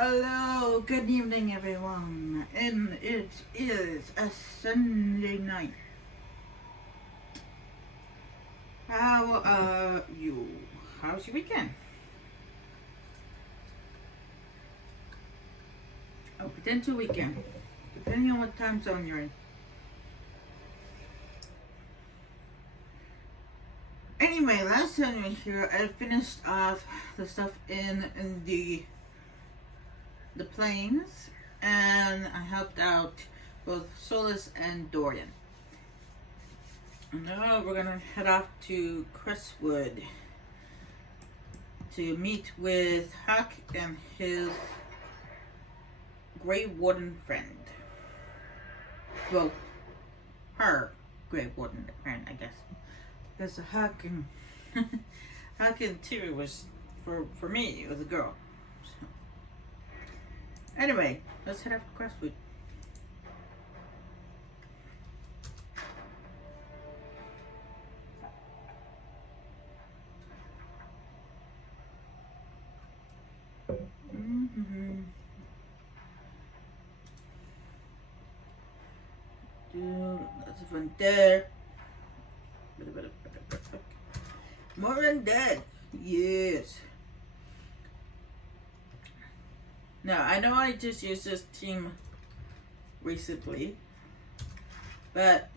Hello, good evening everyone, and it is a Sunday night. How are you? How's your weekend? Oh, potential weekend, depending on what time zone you're in. Anyway, last time you were here, I finished off the stuff in the plains, and I helped out both Solus and Dorian. And now we're gonna head off to Crestwood to meet with Huck and his Grey Warden friend. Well, her Grey Warden friend, I guess. Because Huck and Huck and Terry was for me, it was a girl. So. Anyway, let's head off to Crestwood. Dude, that's one there. More undead. Yes. Now, I know I just used this team recently, but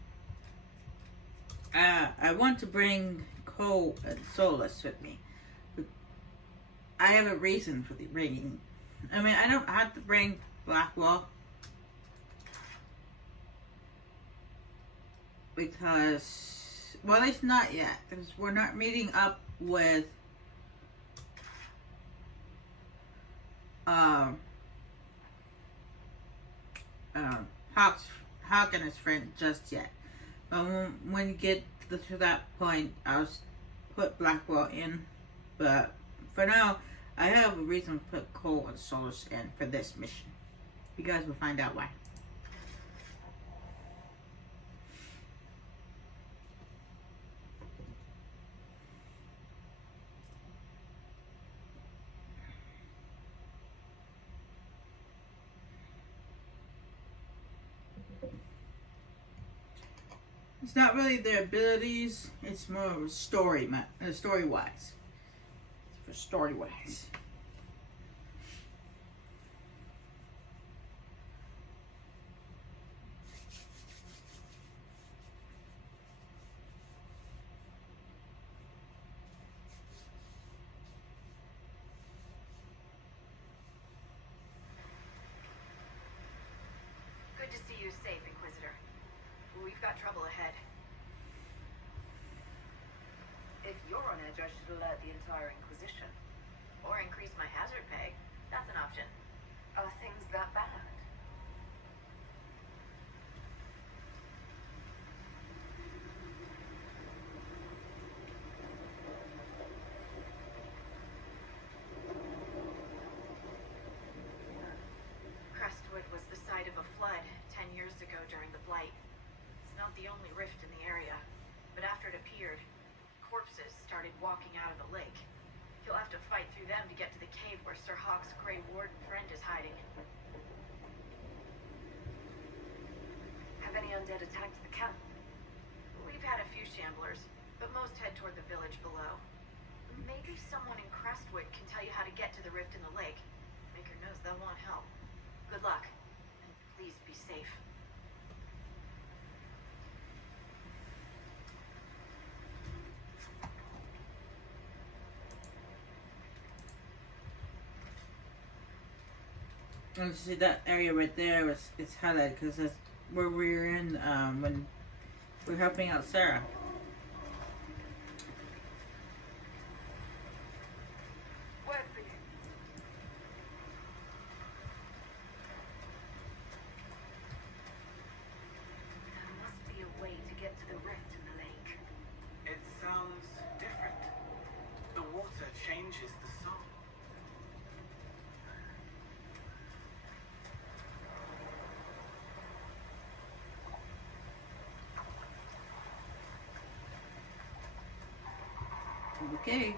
I want to bring Cole and Solus with me. I have a reason for the bringing. I mean, I don't have to bring Blackwall because, well, at least not yet, because we're not meeting up with Hawk and his friend just yet. But when you get to that point, I'll put Blackwell in. But for now, I have a reason to put Cole and Solus in for this mission. You guys will find out why. It's not really their abilities, it's more of a story-wise. It's for story-wise. Good to see you safe, Inquisitor. We've got trouble ahead. If you're on edge, I should alert the entire Inquisition. Or increase my hazard pay. That's an option. Are things that bad? Crestwood was the site of a flood 10 years ago during the Blight. It's not the only rift in the area, but after it appeared, corpses started walking out of the lake. You'll have to fight through them to get to the cave where Sir Hawk's Grey Warden friend is hiding. Have any undead attacked the camp? We've had a few shamblers, but most head toward the village below. Maybe someone in Crestwood can tell you how to get to the rift in the lake. Maker knows they'll want help. Good luck, and please be safe. And see that area right there it's highlighted because that's where we were in when we were helping out Sarah. Word for you. There must be a way to get to the rift in the lake. It sounds different. The water changes the song. Okay.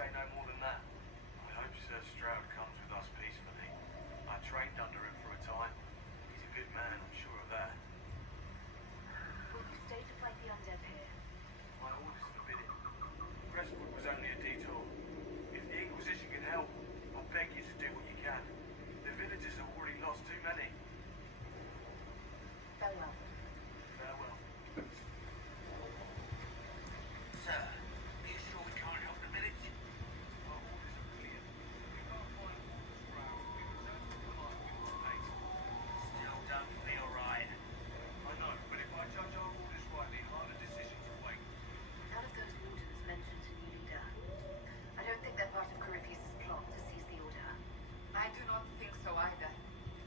say no more than that. I hope Sir Stroud comes with us peacefully. I trained under him for a time. He's a good man, I'm sure of that. Will you stay to fight the undead here? My orders forbid it. Crestwood was only a detour. If the Inquisition can help, I beg you to do what you can. The villagers have already lost too many. Farewell. Farewell. Sir, are you sure we can't help the village? Our orders are clear. We can't find Stroud. We return to the life we were paid. Still don't feel right. I know, but if I judge our orders rightly, harder decisions await. None of those wardens mentioned a new leader. I don't think they're part of Corypheus' plot to seize the order. I do not think so either.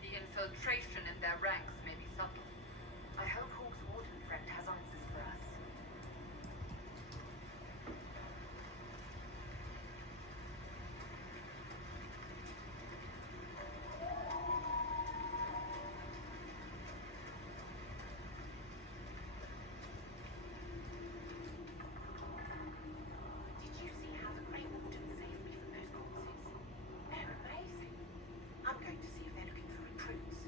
The infiltration in their ranks may be subtle. I hope Hawk's warden friend has answers for us. Did you see how the Grey Warden saved me from those corpses? They're amazing. I'm going to see if they're looking for recruits.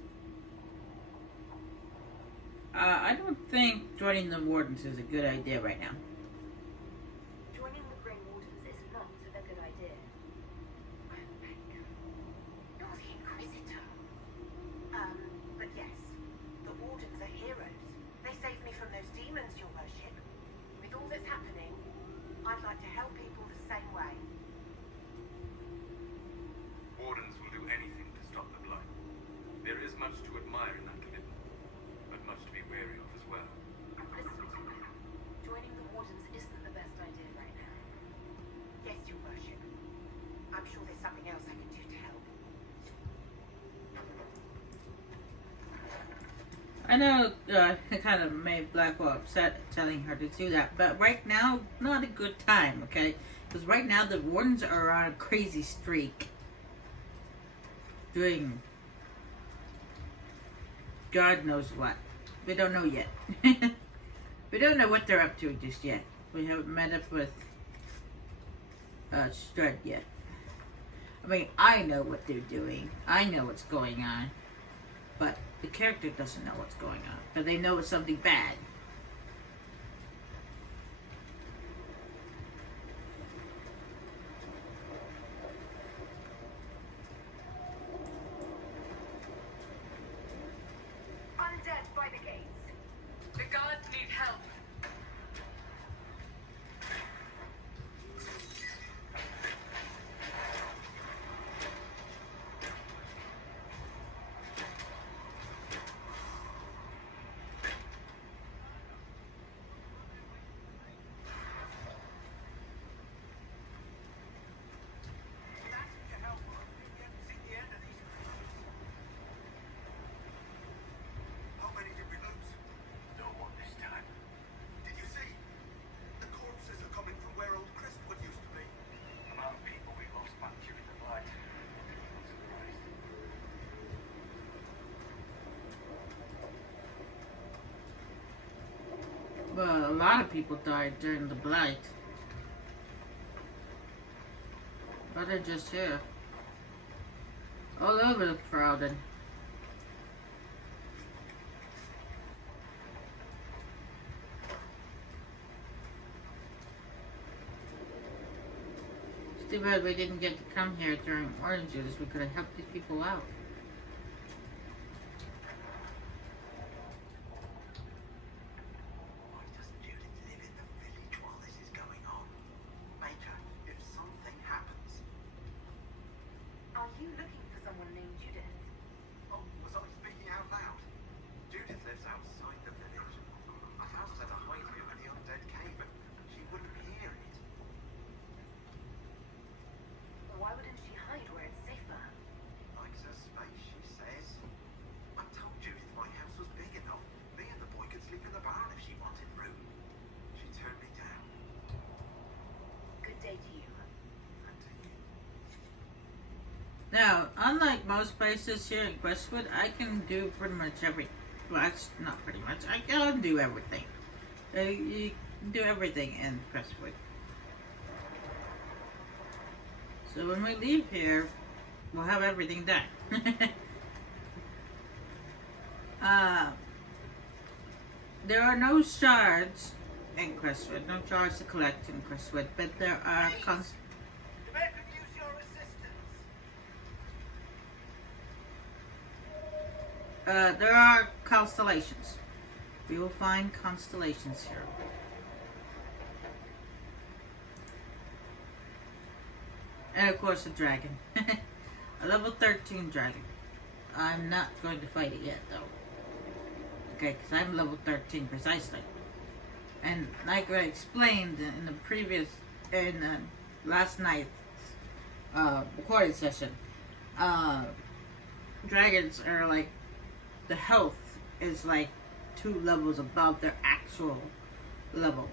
I don't think joining the Wardens is a good idea right now. Joining the Grey Wardens is not a good idea. I'm back. You're the Inquisitor. But yes, the Wardens are heroes. They saved me from those demons, your worship. With all that's happening, I'd like to help people the same way. Wardens will do anything to stop the blood. There is much to admire in that commitment, but much to be wary of as well. Listen to me. Joining the Wardens isn't the best idea right now. Yes, your worship. I'm sure there's something else I can do to help. I know it kind of made Blackwell upset telling her to do that, but right now, not a good time, okay? Because right now the Wardens are on a crazy streak. Doing God knows what. We don't know yet. We don't know what they're up to just yet. We haven't met up with Strud yet. I mean, I know what they're doing. I know what's going on. But the character doesn't know what's going on. But they know it's something bad. Undead by the gates. The guards need help. How many did we lose? No one this time. Did you see? The corpses are coming from where old Crestwood used to be. The amount of people we lost back during the blight. I'm surprised. Well, a lot of people died during the Blight. But they're just here. All over the crowded. It's too bad we didn't get to come here during Orange Juice. We could have helped these people out. Why doesn't Judith live in the village while this is going on? Major, if something happens. Are you looking for someone named Judith? Oh, was I speaking out loud? Judith lives outside the village. My house had a hide room in the undead cave, but she wouldn't hear it. Why wouldn't she hide where it's safer? Likes her space, she says. I told Judith my house was big enough. Me and the boy could sleep in the barn if she wanted room. She turned me down. Good day to you. And to you. Now, unlike most places here in Crestwood, I can do pretty much everything. Well, that's not pretty much. I can do everything. You can do everything in Crestwood. So when we leave here, we'll have everything done. There are no shards in Crestwood, no shards to collect in Crestwood, but there are If I could use your assistance. there are constellations. We will find constellations here. And of course a dragon. A level 13 dragon. I'm not going to fight it yet though. Okay, because I'm level 13 precisely. And like I explained in the previous, last night's recording session, dragons are like, the health is like 2 levels above their actual level.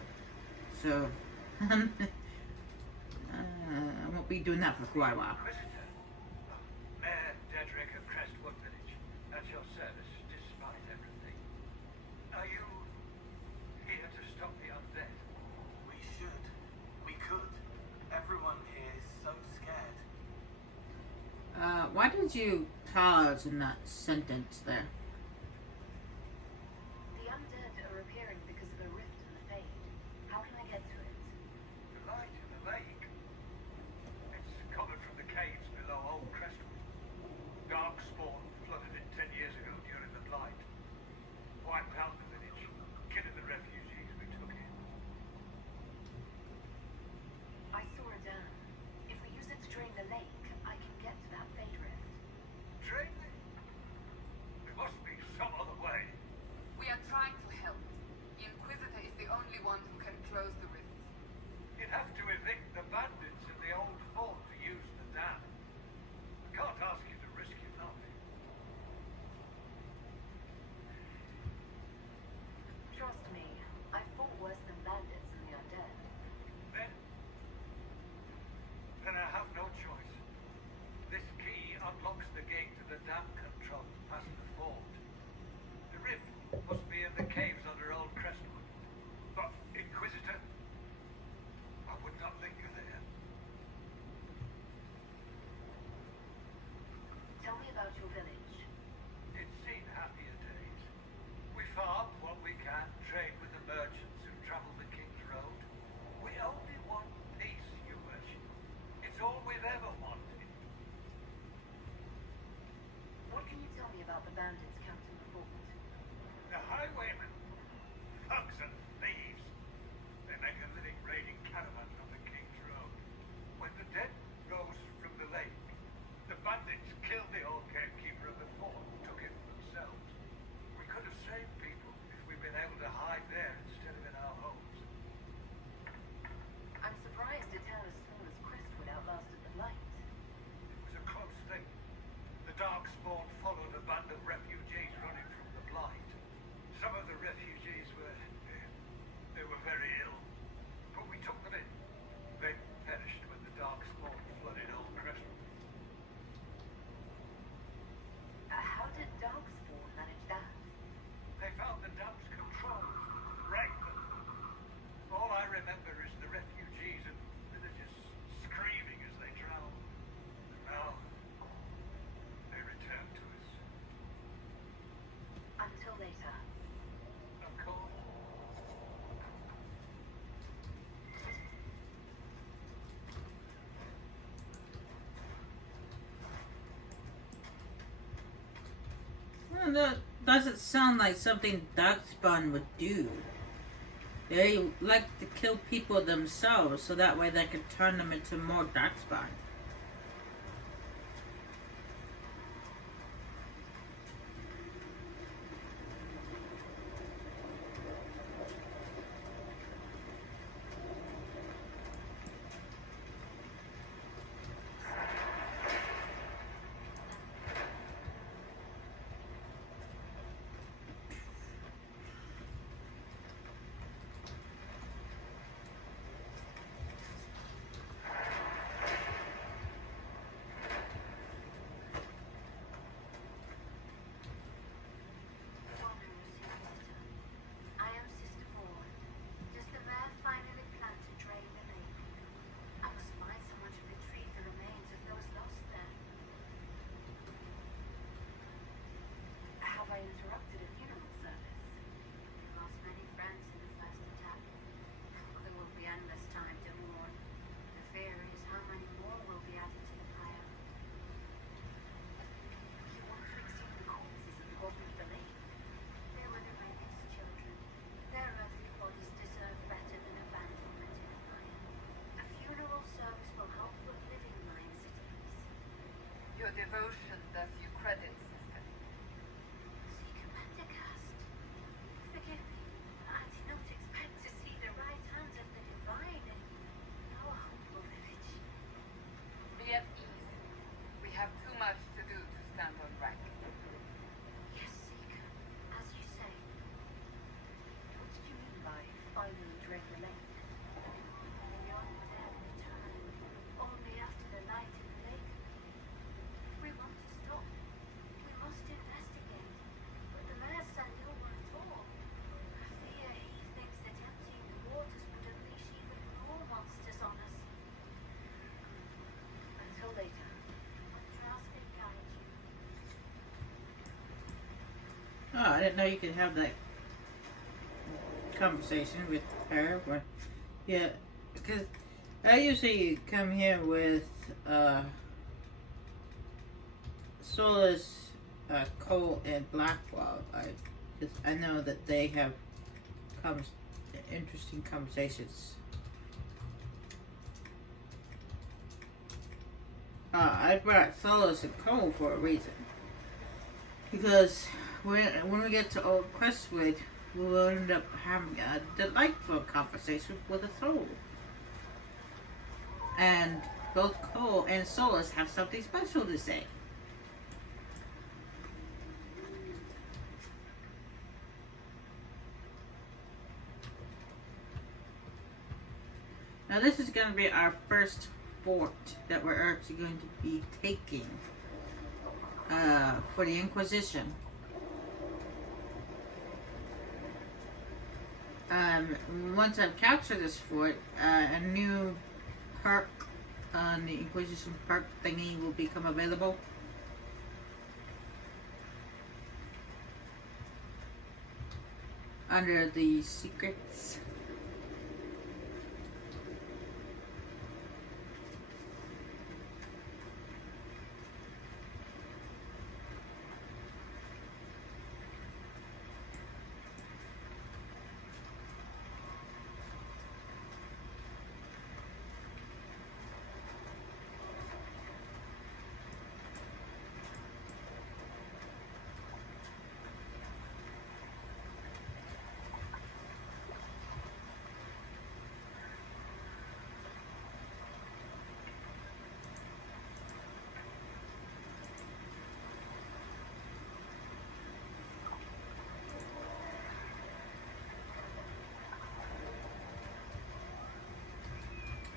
So, I won't be doing that for quite a while. Inquisitor. Mayor Dedrick of Crestwood Village. At your service, despite everything. Are you here to stop the undead? We should. We could. Everyone here is so scared. Why did you pause in that sentence there? The undead are appearing because of a rift in the Fade. How can I get to it? The light in the lake. It's coming from the caves below Old Crestwood. Darkspawn flooded it 10 years ago during the Blight. Wiped out the village, killing the refugees we took in. I saw a dam. If we use it to drain the lake, I can get to that Fade rift. Drain it? There must be some other way. We are trying to help. The Inquisitor is the only one who can close the rifts. You'd have to evict the bandits in the old fort to use the dam. I can't ask you to risk your life. Trust me, I fought worse than bandits and the undead. Then I have no choice. This key unlocks the gate to the dam control past the fort. The rift must be in the caves under Old Crestwood. But, Inquisitor, I would not linger there. Tell me about your village. It's seen happier days. We farm what we can, trade with the merchants who travel the King's Road. We only want peace, your worship. It's all we've ever wanted. What can you tell me about the bandits camped in the fort? The highwaymen, thugs and thieves. They make a living raiding caravans on the King's Road. When the dead rose from the lake, the bandits killed the old gatekeeper of the fort and took it for themselves. We could have saved people if we'd been able to hide there instead of in our homes. I'm surprised a town as small as Crestwood outlasted the Blight. It was a close thing. The Darkspawn followed a band of refugees running from the Blight. Some of the refugees they were very ill, but we took them in. They perished when the Darkspawn flooded Old Crestwood. How did Darkspawn manage that? They found the dam's controls, wrecked them. All I remember is the refugees and villagers screaming as they drowned. And now, they return to us. Until later. Of course. Well, that doesn't sound like something Darkspawn would do. They like to kill people themselves so that way they can turn them into more Darkspawn. interrupted a funeral service. We lost many friends in the first attack. There will be endless time to mourn. The fear is how many more will be added to the pile. You want to exhume the corpses at the bottom of the lake? They were the baby's children. Their earthly bodies deserve better than abandonment in a mine. A funeral service will help with living mine cities. Your devotion does you credit, sister. Seeker Pentecost. Forgive me. I did not expect to see the right hand of the divine in our humble village. Be at ease. We have too much to do to stand on rank. Yes, Seeker. As you say. What did you mean by finally tread the lake? The undead return. Only after the light in the lake. If we want to stop, we must investigate. But the mayor said no one at all. I fear he thinks that emptying the waters would unleash even more monsters on us. Until later. What drastic guide you? Oh, I didn't know you could have that conversation with her. But yeah, because I usually come here with Solus, Cole, and Blackwell. I know that they have interesting conversations. I brought Solus and Cole for a reason. Because when we get to Old Crestwood, we'll end up having a delightful conversation with a soul. And both Cole and Solus have something special to say. Now this is going to be our first fort that we're actually going to be taking for the Inquisition. Once I've captured this fort, a new perk on the Inquisition perk thingy will become available. Under the secrets.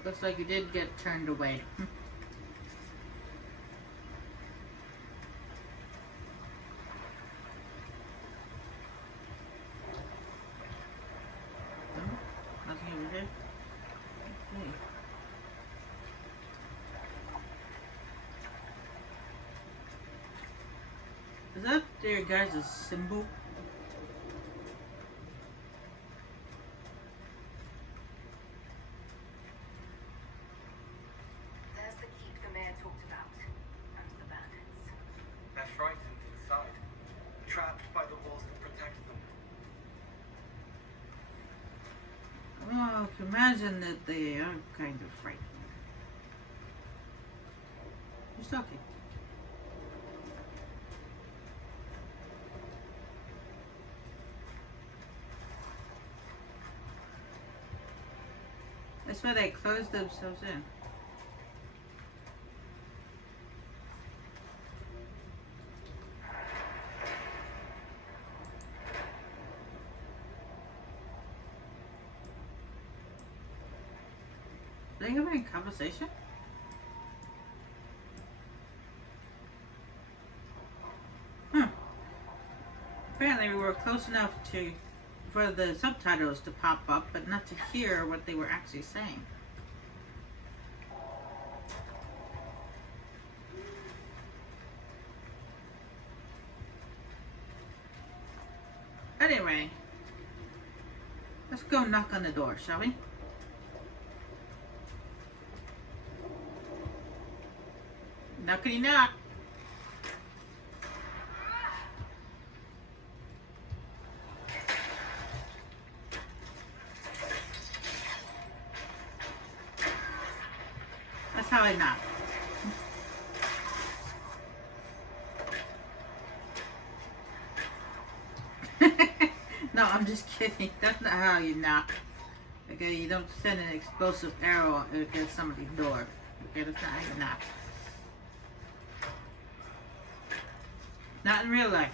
Looks like you did get turned away. No? Nothing over there? Okay. Is that their guys' symbol? There's the keep the mayor talked about. And the bandits. They're frightened inside, trapped by the walls that protect them. Oh, I can imagine that they are kind of frightened. Who's talking? That's why they closed themselves in. Are they having a conversation? Apparently we were close enough for the subtitles to pop up, but not to hear what they were actually saying. Anyway, let's go knock on the door, shall we? Knockity knock. That's how I knock. No, I'm just kidding. That's not how you knock. Okay, you don't send an explosive arrow against somebody's door. Okay, that's not how you knock. Not in real life.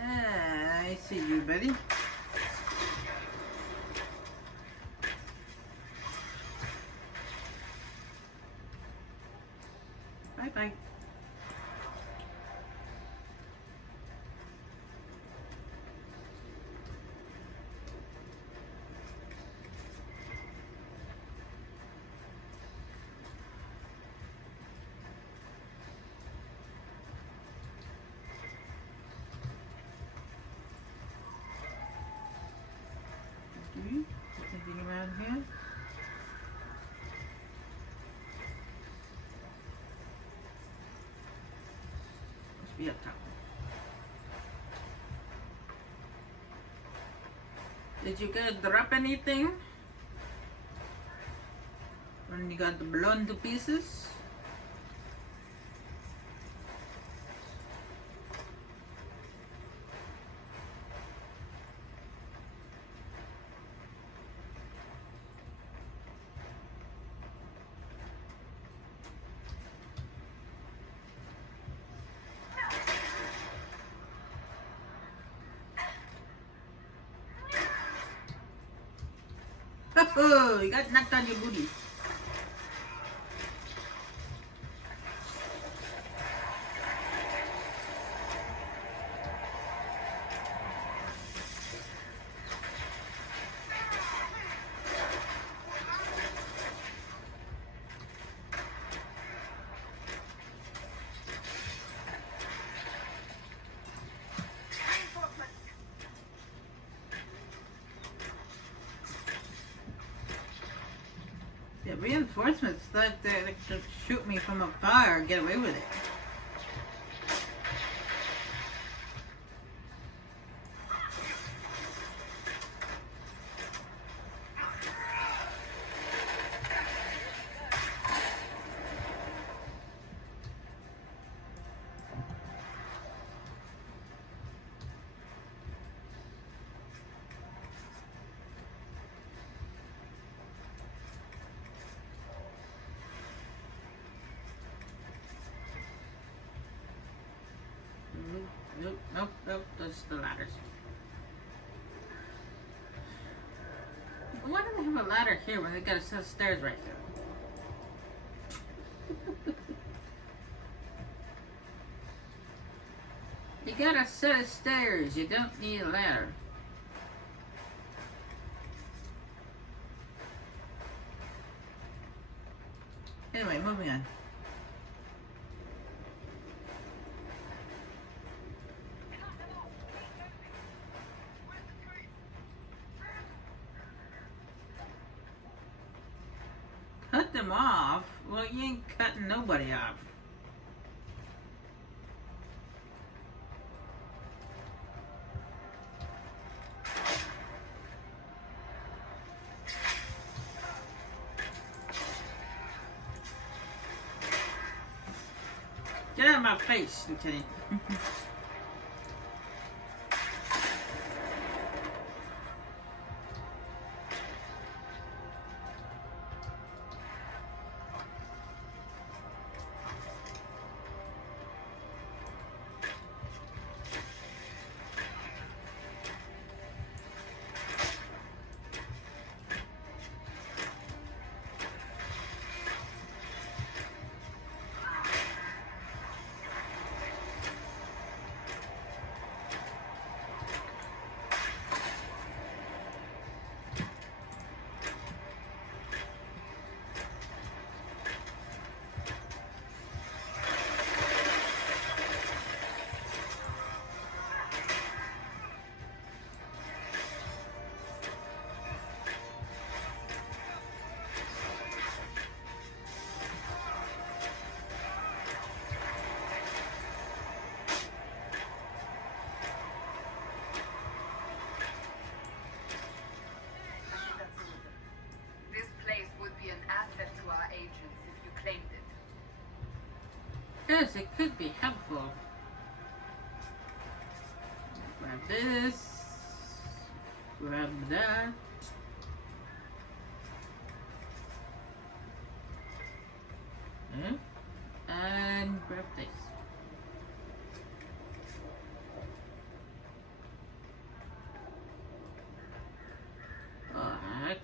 I see you, buddy. Bye-bye. Anything around here? Must be up top. Did you get drop anything? When you got blown to pieces? Oh, you got knocked on your booty. Yeah, reinforcements that they could shoot me from afar and get away with it. Nope, those are the ladders. Why do they have a ladder here when they got a set of stairs right there? You got a set of stairs, you don't need a ladder. Anyway, moving on. Cut them off? Well, you ain't cutting nobody off. Get out of my face, Lieutenant. Yes, it could be helpful. Grab this. Grab that. And grab this. Alright,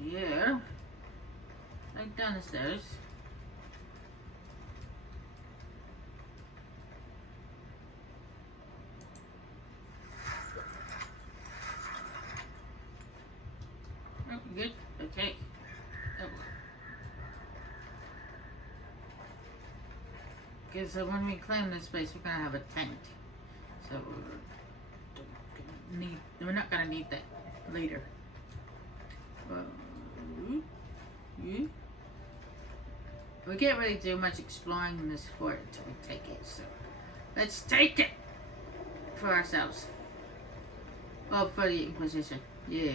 here. Like down the stairs. Oh, good. Okay. Oh. Okay, so when we claim this space, we're gonna have a tent. So we're not gonna need that later. We can't really do much exploring in this fort until we take it. So let's take it for ourselves. Well, for the Inquisition. Yeah.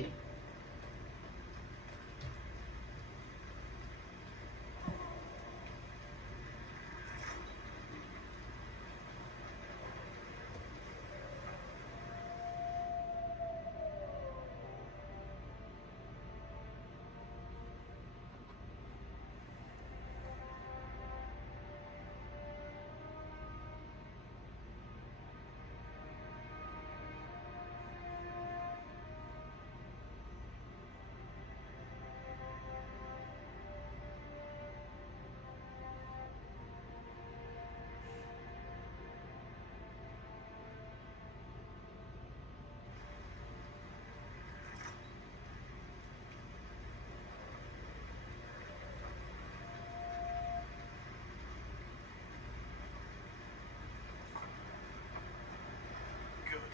Good.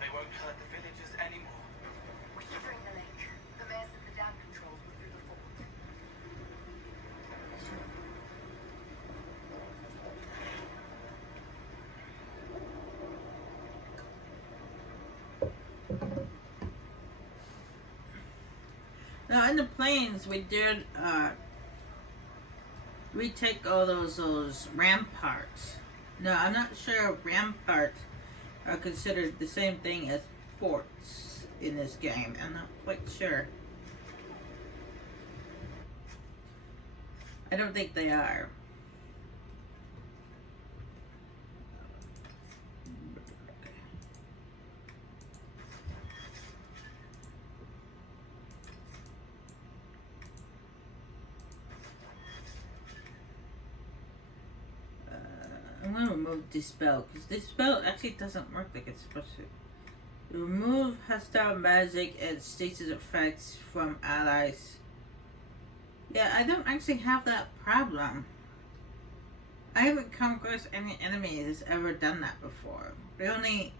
They won't hurt the villagers anymore. We should bring the link. The mayor said the dam controls were through the fort. Now in the plains, we did retake all those ramparts. Now I'm not sure if ramparts are considered the same thing as forts in this game. I'm not quite sure. I don't think they are. I'm going to remove Dispel, because Dispel actually doesn't work like it's supposed to. Remove hostile magic and stasis effects from allies. Yeah, I don't actually have that problem. I haven't come across any enemy that's ever done that before. The only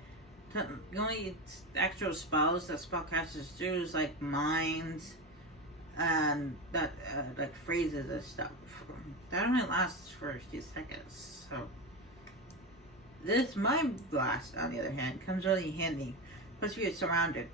actual spells that spellcasters do is like mines and that like phrases and stuff. That only lasts for a few seconds, so. This Mind Blast, on the other hand, comes really handy. Plus we are surrounded.